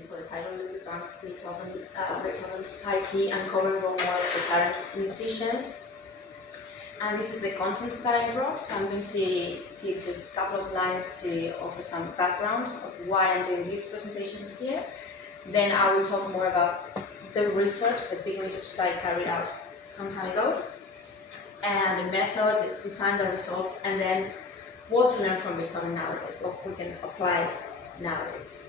so the title will be Beethoven's Psyche, uncovering role models for current musicians. And this is the content that I brought, so I'm going to give just a couple of lines to offer some background of why I'm doing this presentation here. Then I will talk more about the research, the big research that I carried out some time ago, and the method, the design, the results, and then what to learn from Beethoven nowadays, what we can apply nowadays.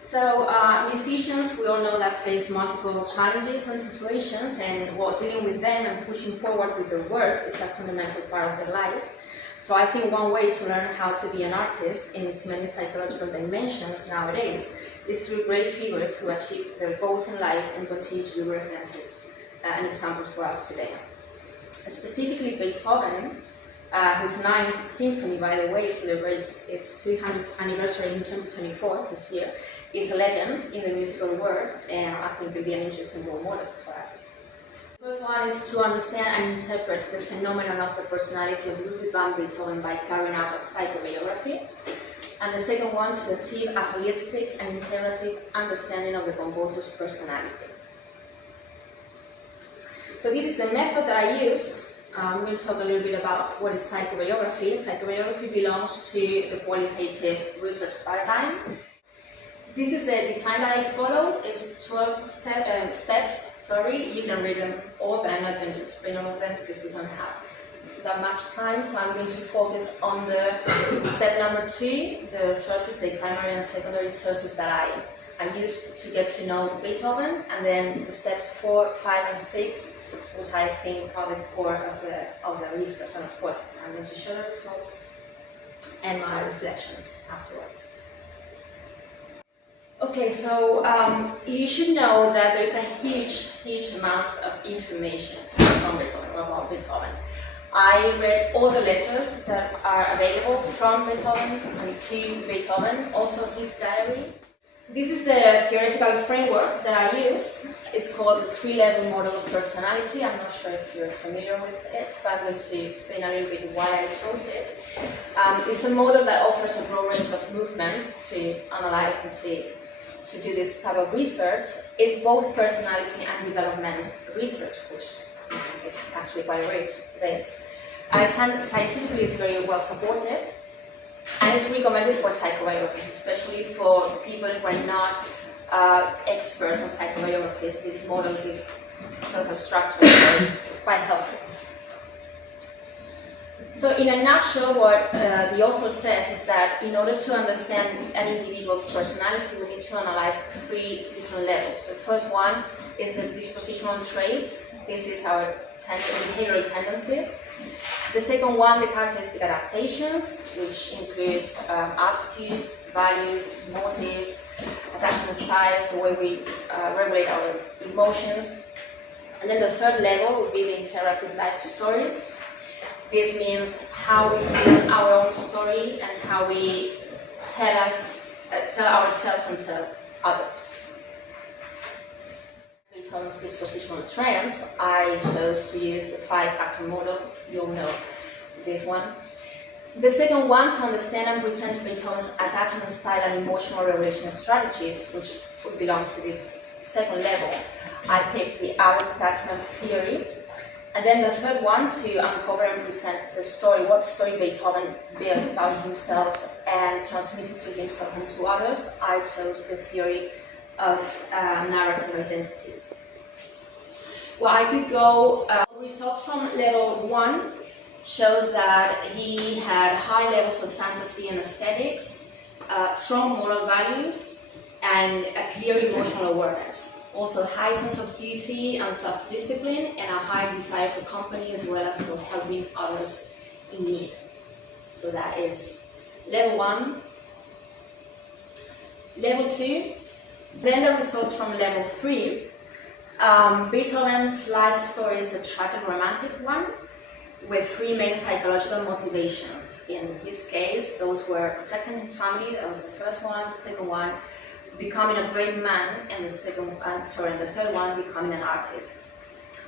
So musicians, we all know that face multiple challenges and situations, and dealing with them and pushing forward with their work is a fundamental part of their lives. So I think one way to learn how to be an artist in its many psychological dimensions nowadays is through great figures who achieved their goals in life and continue to be references and examples for us today. Specifically Beethoven, whose 9th symphony, by the way, celebrates its 200th anniversary in 2024, this year, is a legend in the musical world, and I think will be an interesting role model for us. The first one is to understand and interpret the phenomenon of the personality of Ludwig van Beethoven by carrying out a psychobiography, and the second one to achieve a holistic and integrative understanding of the composer's personality. So this is the method that I used. I'm going to talk a little bit about what is psychobiography. Psychobiography belongs to the qualitative research paradigm. This is the design that I follow. It's 12 steps. You can read them all, but I'm not going to explain all of them because we don't have that much time. So I'm going to focus on the step number 2, the sources, the primary and secondary sources that I used to get to know Beethoven, and then the steps 4, 5, and 6, which I think are the core of the research. And of course, I'm going to show the results and my reflections afterwards. Okay, so you should know that there is a huge amount of information from Beethoven, about Beethoven. I read all the letters that are available from Beethoven and to Beethoven, also his diary. This is the theoretical framework that I used. It's called the 3-level model of personality. I'm not sure if you're familiar with it, but I'm going to explain a little bit why I chose it. It's a model that offers a broad range of movement to analyze and to do this type of research. It's both personality and development research, which is actually quite rare for this. Scientifically, it's very well supported. And it's recommended for psychobiographers, especially for people who are not experts on psychobiographies. This model gives sort of a structure, so it's quite helpful. So in a nutshell, what the author says is that in order to understand an individual's personality, we need to analyze 3 different levels. The first one is the dispositional traits. This is our behavioral tendencies. The second one, the characteristic adaptations, which includes attitudes, values, motives, attachment styles, the way we regulate our emotions. And then the third level would be the interactive life stories. This means how we build our own story and how we tell ourselves and tell others. Beethoven's dispositional trends, I chose to use the 5-factor model. You'll know this one. The second one, to understand and present Beethoven's attachment style and emotional regulation strategies, which would belong to this second level. I picked the outward attachment theory. And then the third one, to uncover and present the story, what story Beethoven built about himself and transmitted to himself and to others. I chose the theory of narrative identity. Well, I could go, results from level 1 shows that he had high levels of fantasy and aesthetics, strong moral values, and a clear emotional awareness. Also, high sense of duty and self-discipline, and a high desire for company as well as for helping others in need. So that is level 1. Level 2, then the results from level 3. Beethoven's life story is a tragic romantic one with 3 main psychological motivations. In his case, those were protecting his family, that was the first one. The second one, becoming a great man, and the third one, becoming an artist.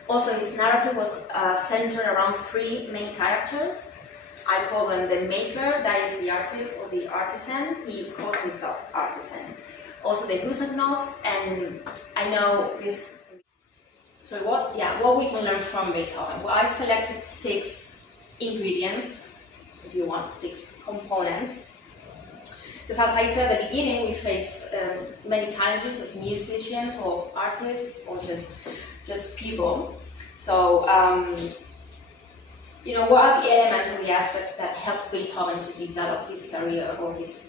Also, his narrative was centered around 3 main characters. I call them the maker, that is the artist or the artisan. He called himself artisan. Also the Husenhof, and I know this. So what we can learn from Beethoven? Well, I selected 6 ingredients, if you want, 6 components. Because as I said at the beginning, we face many challenges as musicians or artists or just people. So, what are the elements or the aspects that helped Beethoven to develop his career or his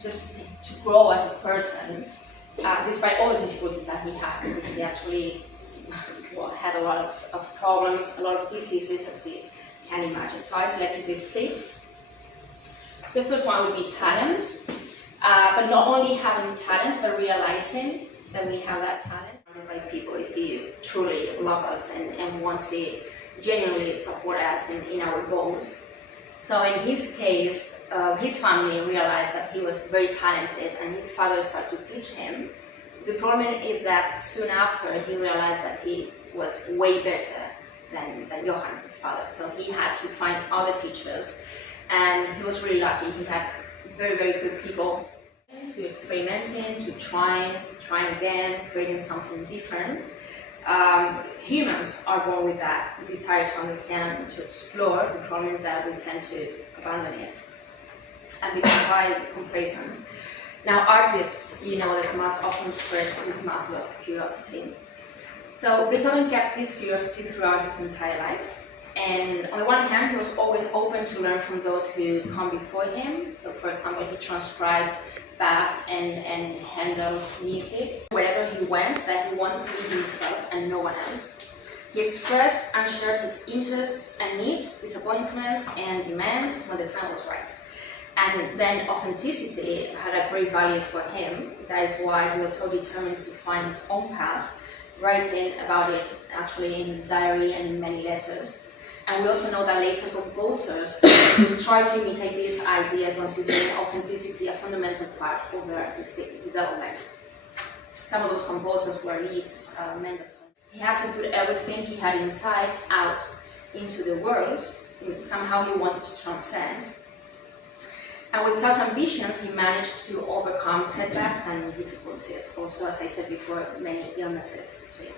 just to grow as a person, despite all the difficulties that he had, because he actually had a lot of problems, a lot of diseases, as you can imagine. So I selected these 6. The first one would be talent, but not only having talent, but realizing that we have that talent by people who truly love us and want to genuinely support us in our goals. So in his case, his family realized that he was very talented and his father started to teach him. The problem is that soon after he realized that he was way better than Johann, his father. So he had to find other teachers, and he was really lucky. He had very, very good people to experimenting, to trying again, creating something different. Humans are born with that desire to understand and to explore. The problem is that we tend to abandon it and become quite complacent. Now, artists, that must often stretch this muscle of curiosity. So Beethoven kept this curiosity throughout his entire life. And on the one hand, he was always open to learn from those who come before him. So, for example, he transcribed Bach and Handel's music wherever he went, that he wanted to be himself and no one else. He expressed and shared his interests and needs, disappointments and demands when the time was right. And then authenticity had a great value for him. That is why he was so determined to find his own path, writing about it actually in his diary and in many letters. And we also know that later composers try to imitate this idea, considering authenticity a fundamental part of their artistic development. Some of those composers were Liszt, Mendelssohn. He had to put everything he had inside out into the world. Somehow he wanted to transcend. And with such ambitions, he managed to overcome setbacks and difficulties. Also, as I said before, many illnesses too.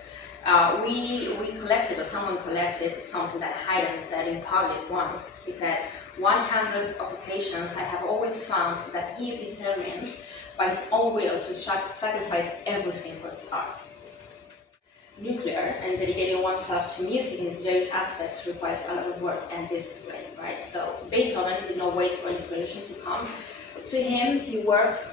We collected, or someone collected, something that Haydn said in public once. He said, 100 of occasions I have always found that he is determined by his own will to sacrifice everything for his art. Nuclear and dedicating oneself to music in its various aspects requires a lot of work and discipline, right? So Beethoven did not wait for inspiration to come to him. He worked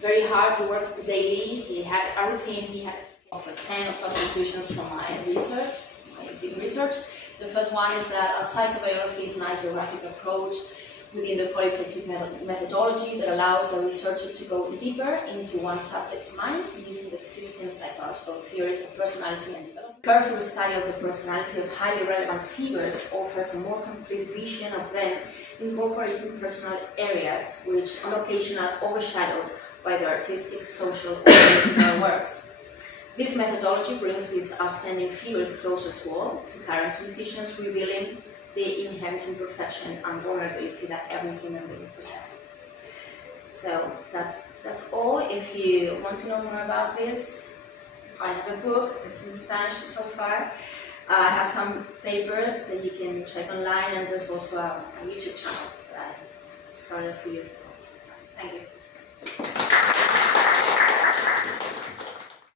very hard, he worked daily, he had a routine, he had over 10 or 12 conclusions from my research, my big research. The first one is that a psychobiography is an ideographic approach within the qualitative methodology that allows the researcher to go deeper into one subject's mind using the existing psychological theories of personality and development. Careful study of the personality of highly relevant figures offers a more complete vision of them, incorporating personal areas which on occasion are overshadowed by their artistic, social, or political works. This methodology brings these outstanding figures closer to all, to current musicians, revealing the inherent imperfection and vulnerability that every human being possesses. So that's all. If you want to know more about this, I have a book. It's in Spanish so far. I have some papers that you can check online, and there's also a YouTube channel that I started a few years ago.